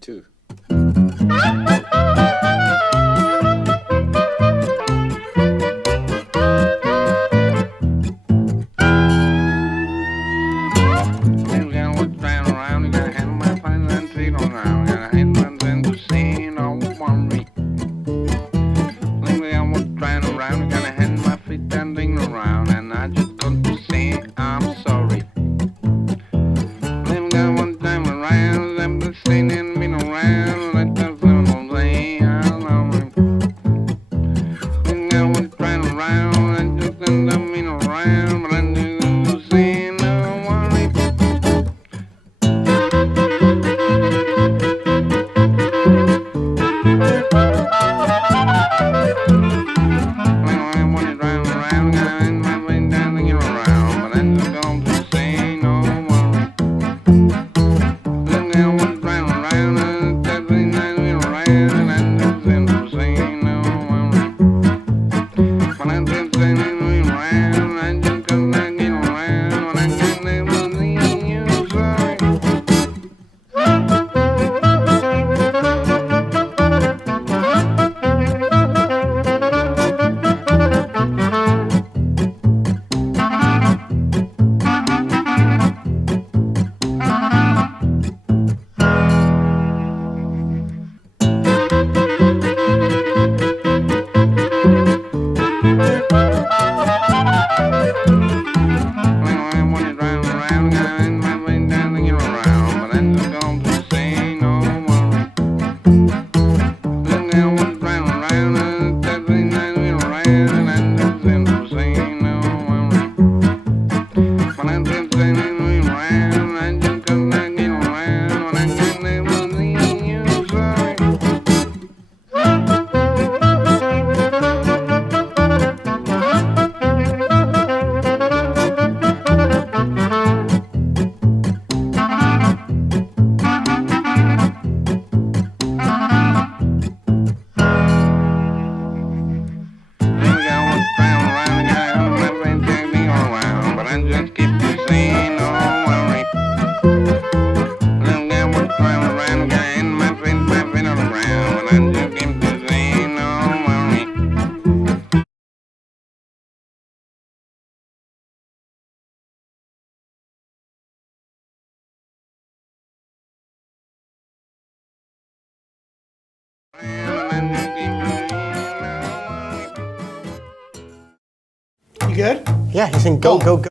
Two. You good? Yeah, he's saying go, go, go.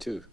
2.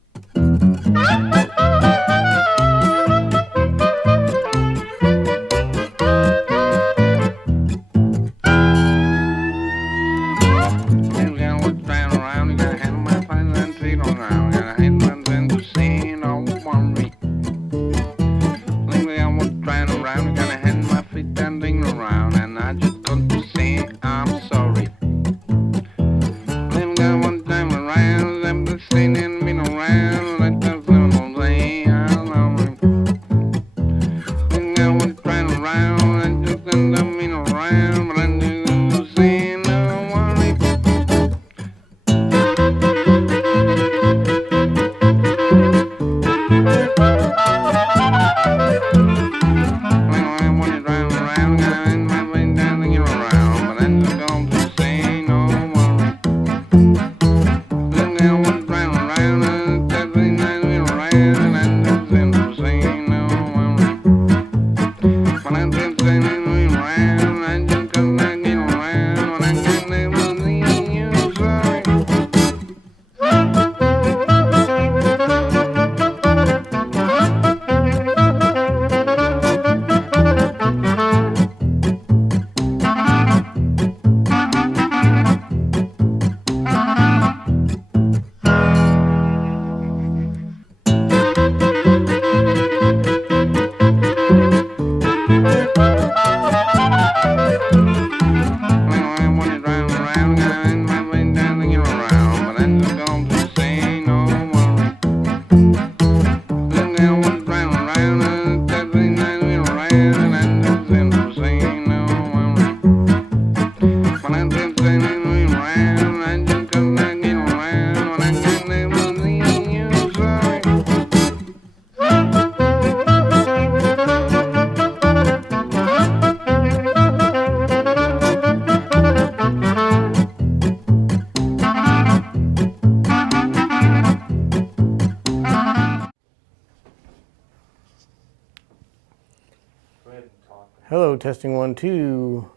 Hello, testing 1, 2.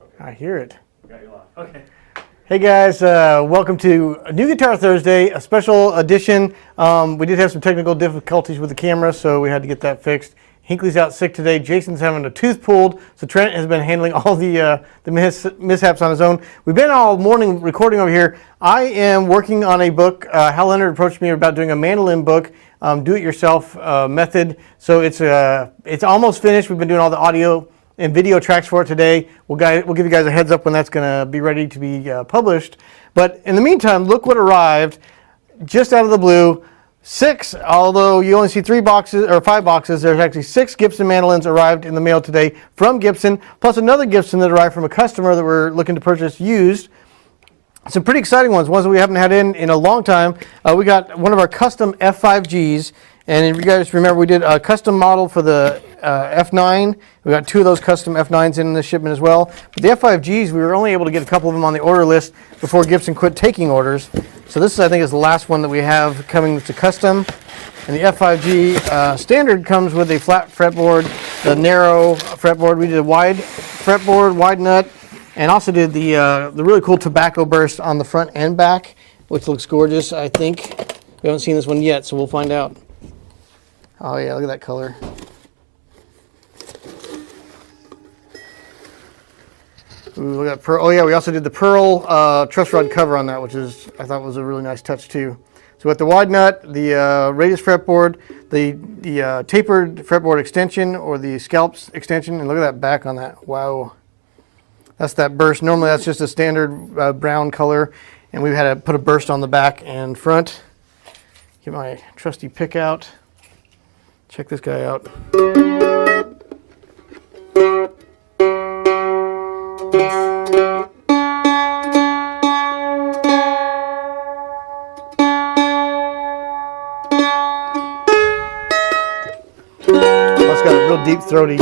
Okay. I hear it. Got you live. Okay. Hey guys, welcome to New Guitar Thursday, a special edition. We did have some technical difficulties with the camera, so we had to get that fixed. Hinkley's out sick today. Jason's having a tooth pulled, so Trent has been handling all the mishaps on his own. We've been all morning recording over here. I am working on a book. Hal Leonard approached me about doing a mandolin book, do-it-yourself method. So it's almost finished. We've been doing all the audio and video tracks for it today. We'll give you guys a heads up when that's going to be ready to be published. But in the meantime, look what arrived just out of the blue. 6, although you only see 3 boxes or 5 boxes, there's actually 6 Gibson mandolins arrived in the mail today from Gibson, plus another Gibson that arrived from a customer that we're looking to purchase used. Some pretty exciting ones that we haven't had in a long time. We got one of our custom F5Gs, and if you guys remember, we did a custom model for the F9. We got 2 of those custom F9s in this shipment as well. But the F5Gs, we were only able to get a couple of them on the order list before Gibson quit taking orders. So this, I think, is the last one that we have coming to custom. And the F5G standard comes with a flat fretboard, the narrow fretboard. We did a wide fretboard, wide nut, and also did the really cool tobacco burst on the front and back, which looks gorgeous, I think. We haven't seen this one yet, so we'll find out. Oh yeah, look at that color. Ooh, look at that pearl. Oh yeah, we also did the pearl truss rod cover on that, which I thought was a really nice touch too. So with the wide nut, the radius fretboard, the tapered fretboard extension or the scalps extension, and look at that back on that. Wow. That's that burst. Normally that's just a standard brown color, and we've had to put a burst on the back and front. Get my trusty pick out. Check this guy out. It's got a real deep throaty.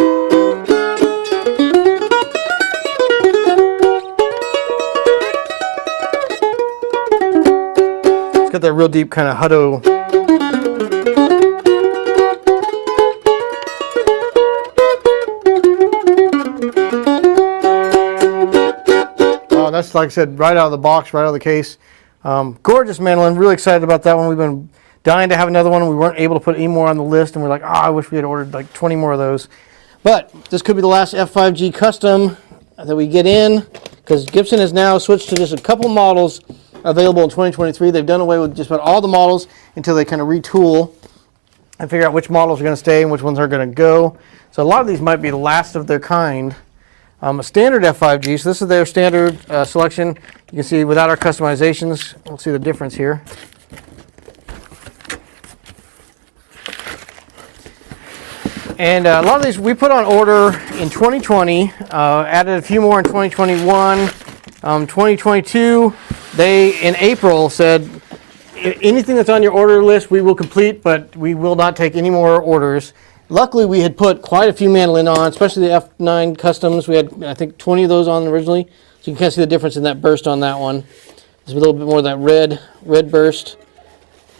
It's got that real deep kind of Hutto. Oh, that's like I said, right out of the box, right out of the case. Gorgeous mandolin. Really excited about that one. We've been dying to have another one. We weren't able to put any more on the list, and we're like, I wish we had ordered like 20 more of those. But this could be the last F5G custom that we get in, because Gibson has now switched to just a couple models available in 2023. They've done away with just about all the models until they kind of retool and figure out which models are going to stay and which ones are going to go. So a lot of these might be the last of their kind. A standard F5G, so this is their standard selection. You can see without our customizations, we'll see the difference here. And a lot of these we put on order in 2020, added a few more in 2021. 2022, they, in April, said, anything that's on your order list we will complete, but we will not take any more orders. Luckily, we had put quite a few mandolin on, especially the F9 customs. We had, I think, 20 of those on originally. So you can kind of see the difference in that burst on that one. There's a little bit more of that red burst.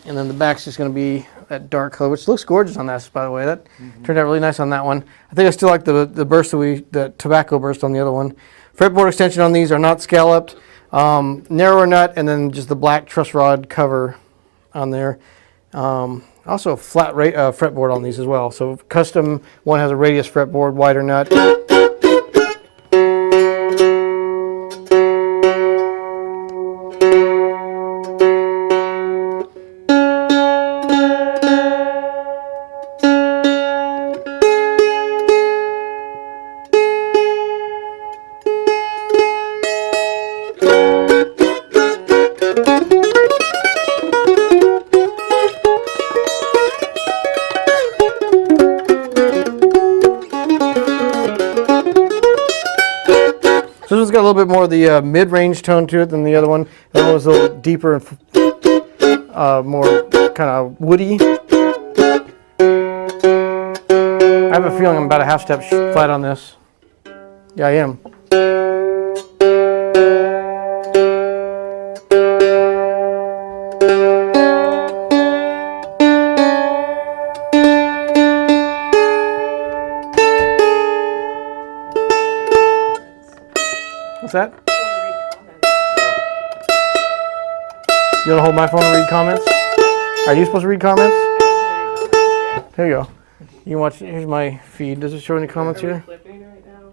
And then the back's just going to be that dark color, which looks gorgeous on this, by the way. That turned out really nice on that one. I think I still like the burst the tobacco burst on the other one. Fretboard extension on these are not scalloped. Narrower nut, and then just the black truss rod cover on there. Also a flat fretboard on these as well. So custom one has a radius fretboard, wider nut. So this one's got a little bit more of the mid-range tone to it than the other one. That one was a little deeper and more kind of woody. I have a feeling I'm about a half step flat on this. Yeah, I am. What's that? You want to hold my phone and read comments? Are you supposed to read comments? Here you go. You can watch. Here's my feed. Does it show any comments here? Right now,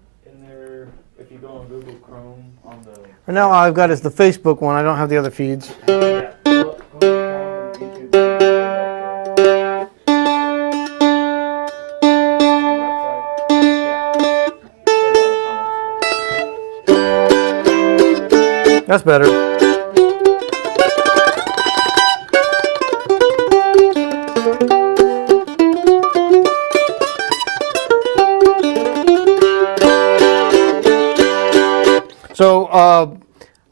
if you go on Google Chrome on the. Right now, all I've got is the Facebook one. I don't have the other feeds. Yeah. Go to Chrome, YouTube. That's better. So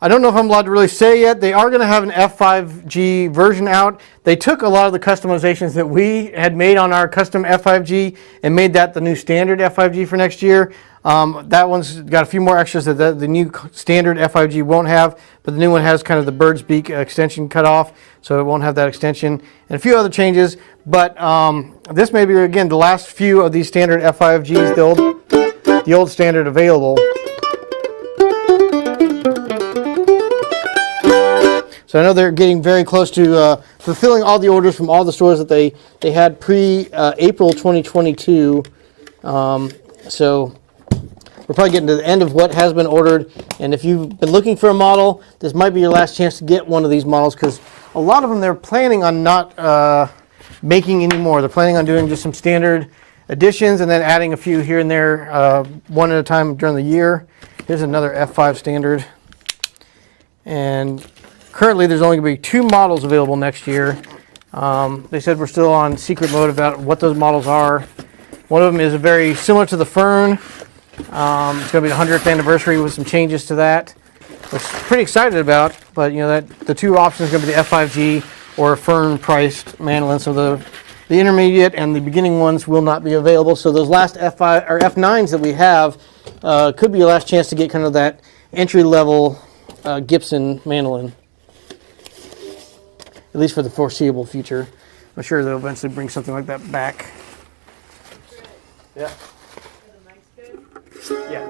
I don't know if I'm allowed to really say yet. They are going to have an F5G version out. They took a lot of the customizations that we had made on our custom F5G and made that the new standard F5G for next year. That one's got a few more extras that the new standard F5G won't have, but the new one has kind of the bird's beak extension cut off, so it won't have that extension, and a few other changes. But this may be, again, the last few of these standard F5Gs, the old standard available. So I know they're getting very close to fulfilling all the orders from all the stores that they had pre-April 2022. So we're probably getting to the end of what has been ordered. And if you've been looking for a model, this might be your last chance to get one of these models, because a lot of them they're planning on not making anymore. They're planning on doing just some standard additions and then adding a few here and there, one at a time during the year. Here's another F5 standard. And currently, there's only going to be 2 models available next year. They said we're still on secret mode about what those models are. One of them is very similar to the Fern. It's going to be the 100th anniversary with some changes to that, which I'm pretty excited about. But you know that the 2 options are going to be the F5G or a Fern-priced mandolin. So the intermediate and the beginning ones will not be available. So those last F5 or F9s that we have could be your last chance to get kind of that entry-level Gibson mandolin, at least for the foreseeable future. I'm sure they'll eventually bring something like that back. Yeah. Yeah.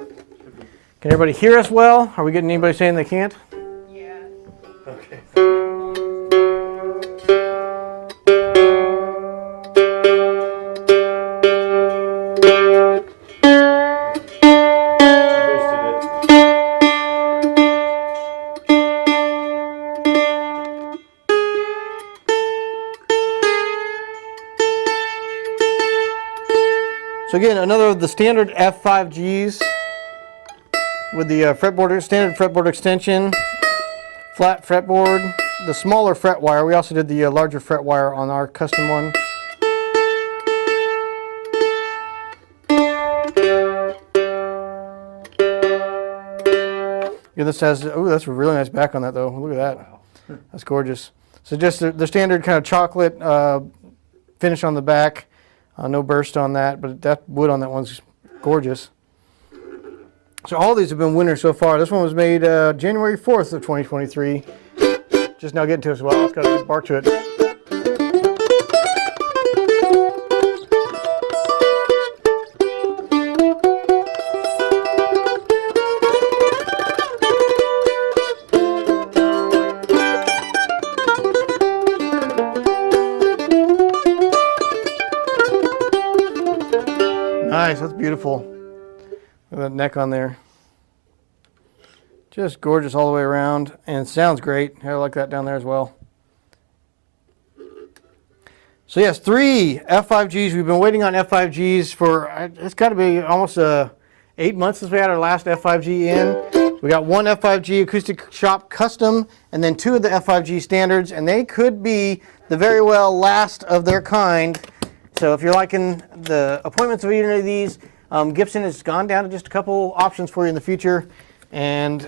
Can everybody hear us well? Are we getting anybody saying they can't? Yeah. Okay. So again, another of the standard F5Gs with the standard fretboard extension, flat fretboard, the smaller fret wire. We also did the larger fret wire on our custom one. Yeah, this has, oh, that's a really nice back on that though. Look at that. Wow. That's gorgeous. So just the standard kind of chocolate finish on the back. No burst on that, but that wood on that one's gorgeous. So all these have been winners so far. This one was made January 4th of 2023. Just now getting to us. Well, it's got a good bark to it. Nice, that's beautiful. Look at that neck on there. Just gorgeous all the way around, and it sounds great. I like that down there as well. So yes, 3 F5Gs. We've been waiting on F5Gs for, it's got to be almost 8 months since we had our last F5G in. We got 1 F5G Acoustic Shoppe Custom, and then 2 of the F5G standards, and they could be the very well last of their kind. So if you're liking the appointments of either of these, Gibson has gone down to just a couple options for you in the future, and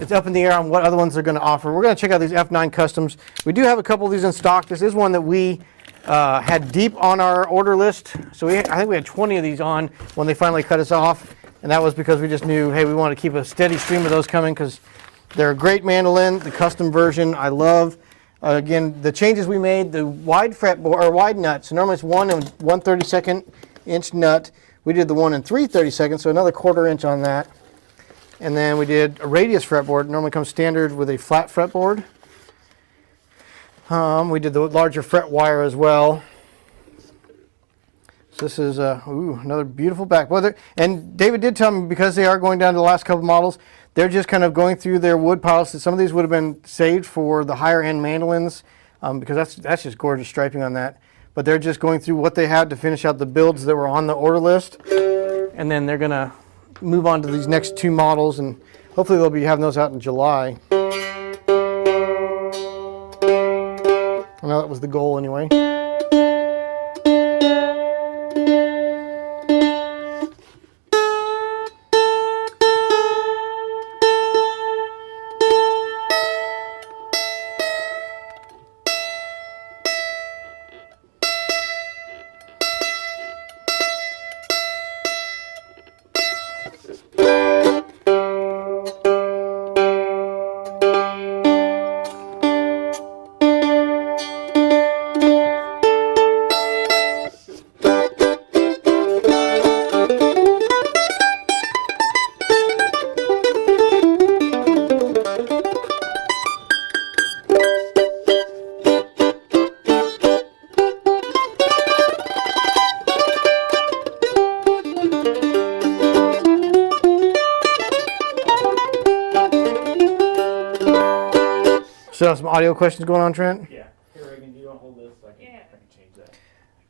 it's up in the air on what other ones they're going to offer. We're going to check out these F9 Customs. We do have a couple of these in stock. This is one that we had deep on our order list. So I think we had 20 of these on when they finally cut us off, and that was because we just knew, hey, we want to keep a steady stream of those coming because they're a great mandolin. The custom version I love. Again, the changes we made, the wide fretboard or wide nut. So normally it's 1 and 1/32 inch nut. We did the 1 and 3/32, so another 1/4 inch on that. And then we did a radius fretboard. It normally comes standard with a flat fretboard. We did the larger fret wire as well. So this is another beautiful back. Well, and David did tell me because they are going down to the last couple models, they're just kind of going through their wood piles. Some of these would have been saved for the higher end mandolins because that's just gorgeous striping on that. But they're just going through what they had to finish out the builds that were on the order list. And then they're going to move on to these next 2 models, and hopefully they'll be having those out in July. I know that was the goal anyway. So some audio questions going on, Trent? Yeah. Here, Reagan, you don't hold this. I can change that.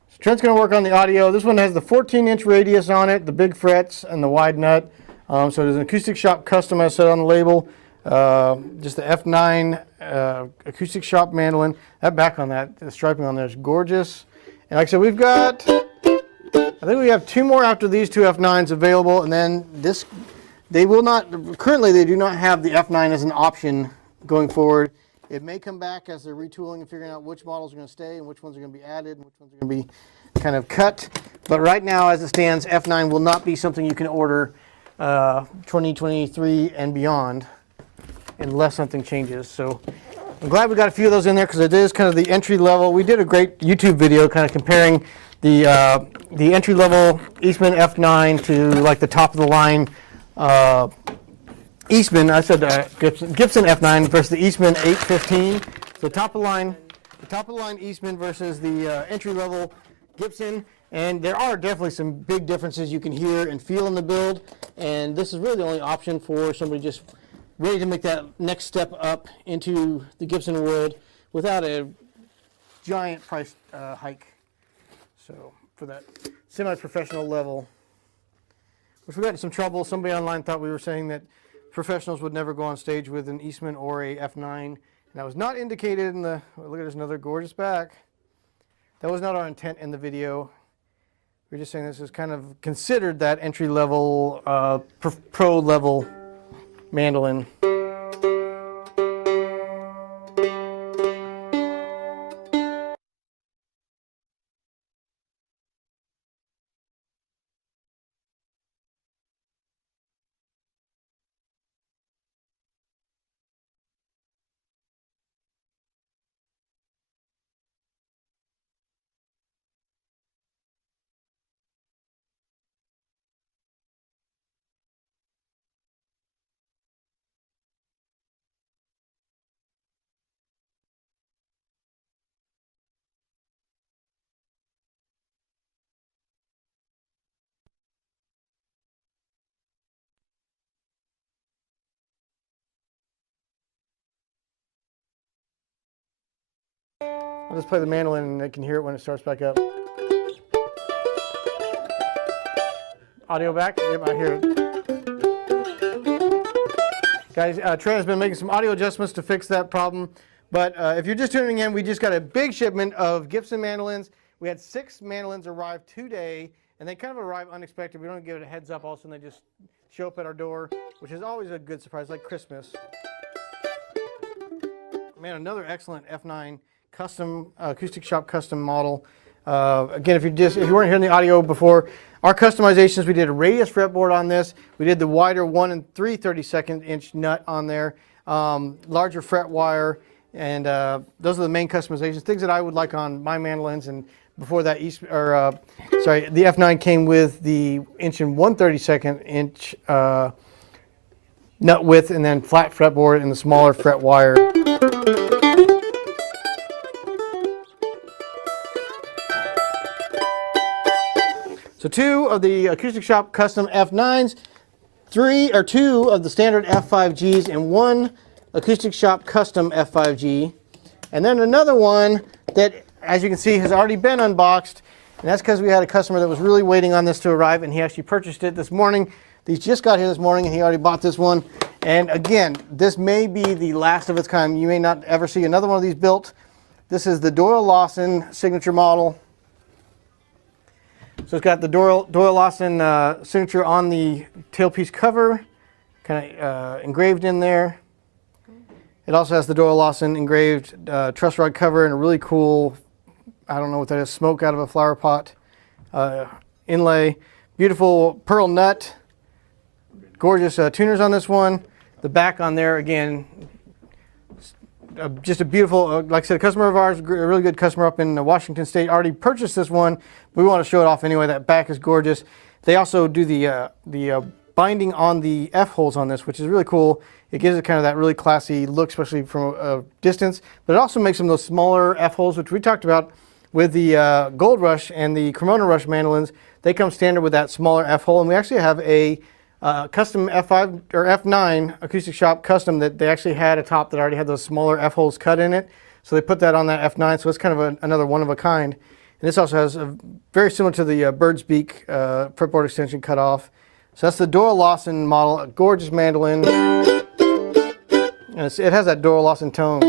So Trent's going to work on the audio. This one has the 14-inch radius on it, the big frets, and the wide nut. So there's an Acoustic Shoppe Custom, as said on the label. Just the F9 Acoustic Shoppe mandolin. That back on that, the striping on there is gorgeous. And like I said, we've got, I think we have 2 more after these 2 F9s available. And then this, they will not, currently they do not have the F9 as an option going forward. It may come back as they're retooling and figuring out which models are going to stay and which ones are going to be added and which ones are going to be kind of cut. But right now, as it stands, F9 will not be something you can order 2023 and beyond unless something changes. So I'm glad we got a few of those in there because it is kind of the entry level. We did a great YouTube video kind of comparing the entry level Eastman F9 to like the top of the line Eastman. I said Gibson F9 versus the Eastman 815. So top of the line Eastman versus the entry level Gibson. And there are definitely some big differences you can hear and feel in the build. And this is really the only option for somebody just ready to make that next step up into the Gibson wood without a giant price hike. So for that semi-professional level. Which we got in some trouble. Somebody online thought we were saying that professionals would never go on stage with an Eastman or a F9. And that was not indicated in the, oh, look at this, another gorgeous back. That was not our intent in the video. We're just saying this is kind of considered that entry-level, pro-level mandolin. I'll just play the mandolin and they can hear it when it starts back up. Audio back? Yep, I hear it. Guys, Trey has been making some audio adjustments to fix that problem. But if you're just tuning in, we just got a big shipment of Gibson mandolins. We had 6 mandolins arrive today, and they kind of arrive unexpected. We don't give it a heads up. All of a sudden, they just show up at our door, which is always a good surprise, like Christmas. Man, another excellent F9 custom, Acoustic Shoppe custom model. Again, if you weren't hearing the audio before, our customizations, we did a radius fretboard on this. We did the wider 1 3/32 inch nut on there, larger fret wire, and those are the main customizations, things that I would like on my mandolins. And before that, the F9 came with the 1 1/32 inch nut width, and then flat fretboard and the smaller fret wire. So 2 of the Acoustic Shoppe custom F9s, 2 of the standard F5Gs, and 1 Acoustic Shoppe custom F5G. And then another one that, as you can see, has already been unboxed. And that's because we had a customer that was really waiting on this to arrive, and he actually purchased it this morning. These just got here this morning, and he already bought this one. And again, this may be the last of its kind. You may not ever see another one of these built. This is the Doyle Lawson signature model. So it's got the Doyle Lawson signature on the tailpiece cover, kind of engraved in there. It also has the Doyle Lawson engraved truss rod cover and a really cool, I don't know what that is, smoke out of a flower pot inlay. Beautiful pearl nut. Gorgeous tuners on this one. The back on there, again, just a beautiful, like I said, a customer of ours, a really good customer up in Washington State, already purchased this one. We want to show it off anyway. That back is gorgeous. They also do the binding on the F-holes on this, which is really cool. It gives it kind of that really classy look, especially from a distance. But it also makes them those smaller F-holes, which we talked about with the Gold Rush and the Cremona Rush mandolins. They come standard with that smaller F-hole, and we actually have a custom F5 or F9 Acoustic Shoppe custom that they actually had a top that already had those smaller F-holes cut in it. So they put that on that F9, so it's kind of another one of a kind. And this also has a very similar to the bird's beak fretboard extension cut off. So that's the Doyle Lawson model, a gorgeous mandolin. And it has that Doyle Lawson tone.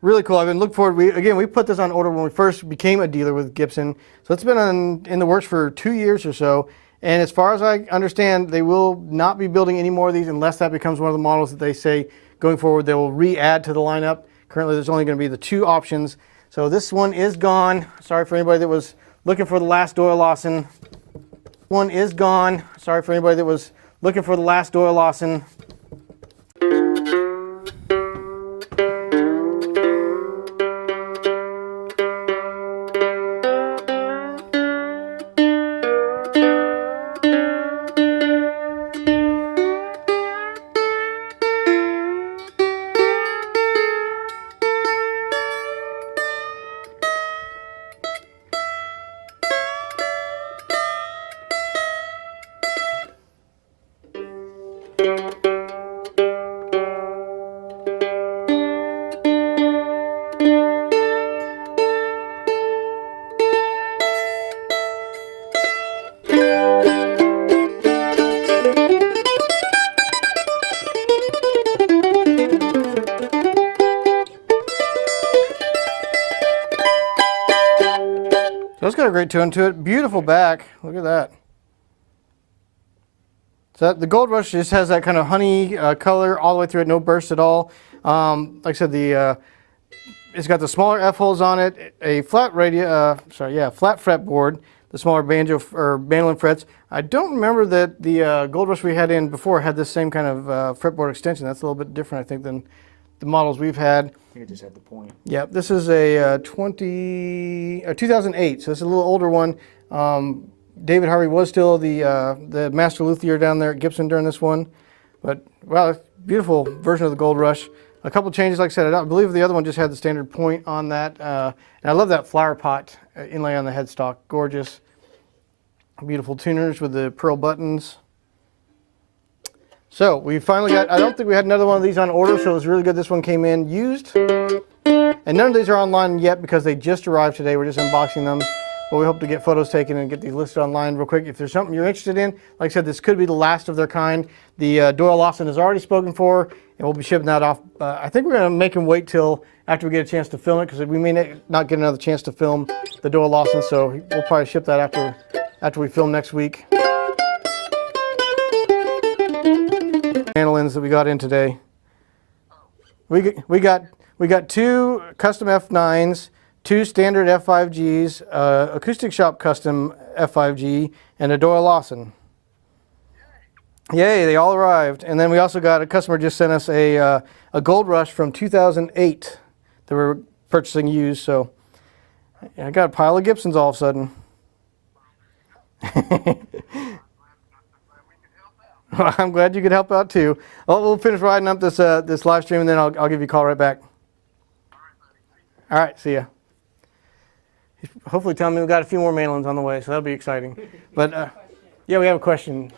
Really cool. I've been looking forward. We put this on order when we first became a dealer with Gibson. So it's been in the works for 2 years or so. And as far as I understand, they will not be building any more of these unless that becomes one of the models that they say going forward they will re-add to the lineup. Currently there's only going to be the 2 options. So this one is gone. Sorry for anybody that was looking for the last Doyle Lawson. One is gone. Sorry for anybody that was looking for the last Doyle Lawson. So it's got a great tone to it. Beautiful back. Look at that. So the Gold Rush just has that kind of honey color all the way through it, no burst at all. Like I said, it's got the smaller F holes on it, a flat flat fretboard, the smaller banjo or mandolin frets. I don't remember that the Gold Rush we had in before had this same kind of fretboard extension. That's a little bit different, I think, than the models we've had. I think it just had the point. Yeah, this is a 2008, so it's a little older one. David Harvey was still the master luthier down there at Gibson during this one. But, wow, beautiful version of the Gold Rush. A couple changes, like I said, I believe the other one just had the standard point on that. And I love that flower pot inlay on the headstock. Gorgeous. Beautiful tuners with the pearl buttons. So we finally got, I don't think we had another one of these on order, so it was really good this one came in used. And none of these are online yet because they just arrived today. We're just unboxing them. But we hope to get photos taken and get these listed online real quick. If there's something you're interested in, like I said, this could be the last of their kind. The Doyle Lawson is already spoken for, and we'll be shipping that off. I think we're going to make them wait till after we get a chance to film it, because we may not get another chance to film the Doyle Lawson, so we'll probably ship that after we film next week. Mandolins that we got in today. We got two custom F9s. Two standard F5Gs, Acoustic Shoppe custom F5G, and a Doyle Lawson. Yay, they all arrived. And then we also got a customer just sent us a Gold Rush from 2008 that we're purchasing used. So I got a pile of Gibsons all of a sudden. Well, I'm glad you could help out too. Well, we'll finish riding up this live stream, and then I'll give you a call right back. All right, see ya. He's hopefully telling me we've got a few more mandolins on the way, so that'll be exciting. But yeah, we have a question.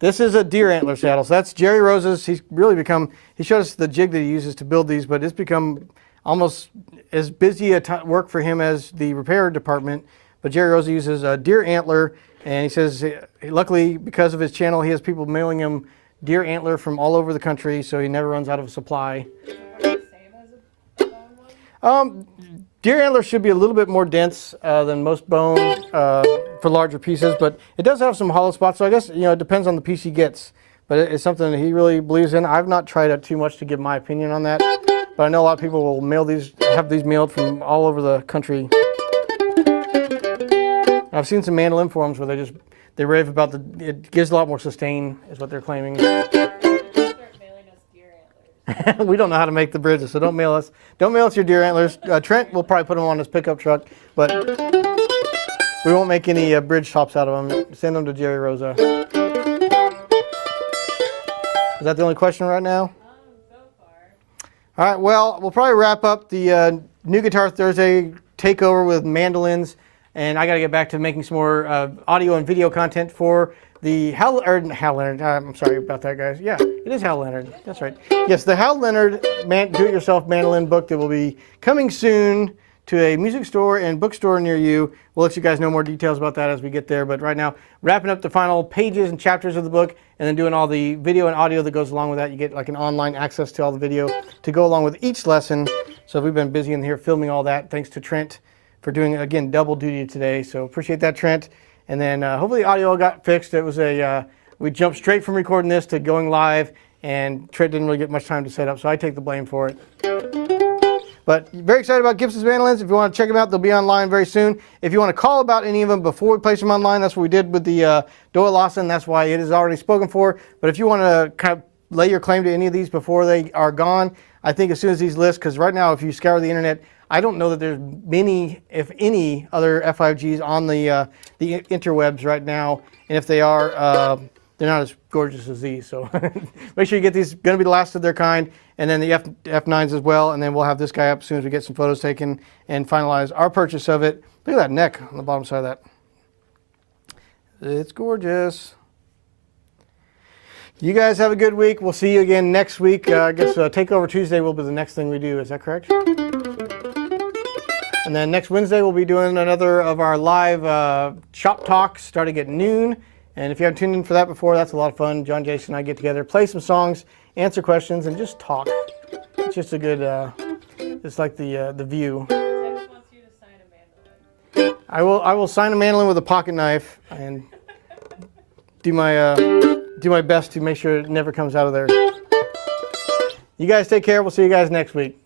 This is a deer antler saddle. So that's Jerry Rose's. He's really become, he showed us the jig that he uses to build these, but it's become almost as busy a work for him as the repair department. But Jerry Rose uses a deer antler, and he says, luckily, because of his channel, he has people mailing him deer antler from all over the country, so he never runs out of supply. Deer antler should be a little bit more dense than most bone for larger pieces, but it does have some hollow spots, so I guess, it depends on the piece he gets. But it's something that he really believes in. I've not tried it too much to give my opinion on that, but I know a lot of people will have these mailed from all over the country. I've seen some mandolin forums where they rave about it gives a lot more sustain, is what they're claiming. We don't know how to make the bridges, so don't mail us. Don't mail us your deer antlers. Trent will probably put them on his pickup truck, but we won't make any bridge tops out of them. Send them to Jerry Rosa. Is that the only question right now? So far. All right, well, we'll probably wrap up the New Guitar Thursday takeover with mandolins, and I got to get back to making some more audio and video content for the Hal Leonard. I'm sorry about that, guys. Yeah, it is Hal Leonard. That's right. Yes, the Hal Leonard do-it-yourself mandolin book that will be coming soon to a music store and bookstore near you. We'll let you guys know more details about that as we get there. But right now, wrapping up the final pages and chapters of the book, and then doing all the video and audio that goes along with that. You get like an online access to all the video to go along with each lesson. So we've been busy in here filming all that. Thanks to Trent for doing, again, double duty today. So appreciate that, Trent. And then hopefully the audio got fixed. It was we jumped straight from recording this to going live, and Trent didn't really get much time to set up, so I take the blame for it. But very excited about Gibson's mandolins. If you want to check them out, they'll be online very soon. If you want to call about any of them before we place them online, that's what we did with the Doyle Lawson. That's why it is already spoken for. But if you want to kind of lay your claim to any of these before they are gone, I think as soon as these list, because right now if you scour the internet, I don't know that there's many, if any, other F5Gs on the interwebs right now. And if they are, they're not as gorgeous as these. So make sure you get these. Going to be the last of their kind. And then the F9s as well. And then we'll have this guy up as soon as we get some photos taken and finalize our purchase of it. Look at that neck on the bottom side of that. It's gorgeous. You guys have a good week. We'll see you again next week. I guess Takeover Tuesday will be the next thing we do. Is that correct? And then next Wednesday, we'll be doing another of our live shop talks starting at noon. And if you haven't tuned in for that before, that's a lot of fun. John, Jason, and I get together, play some songs, answer questions, and just talk. It's just a good, it's like the View. Tex wants you to sign a I will sign a mandolin with a pocket knife and do my best to make sure it never comes out of there. You guys take care. We'll see you guys next week.